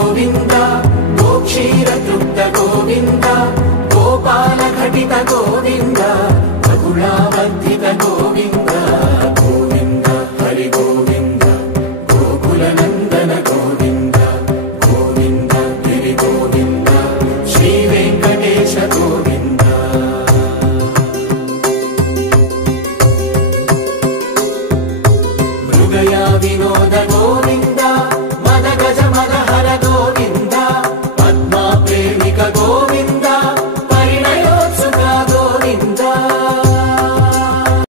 Govind गोक्षीरतृप्त Govind गोपालघटित Govind बहुलावर्धित Govind Govind Hari Govind गोकुलनन्दन Govind Govind Giri Govind Sri Venkatesh Govind Mrigaya Vinod Govind मदगज मदहर Govind Padma प्रेमिक Govind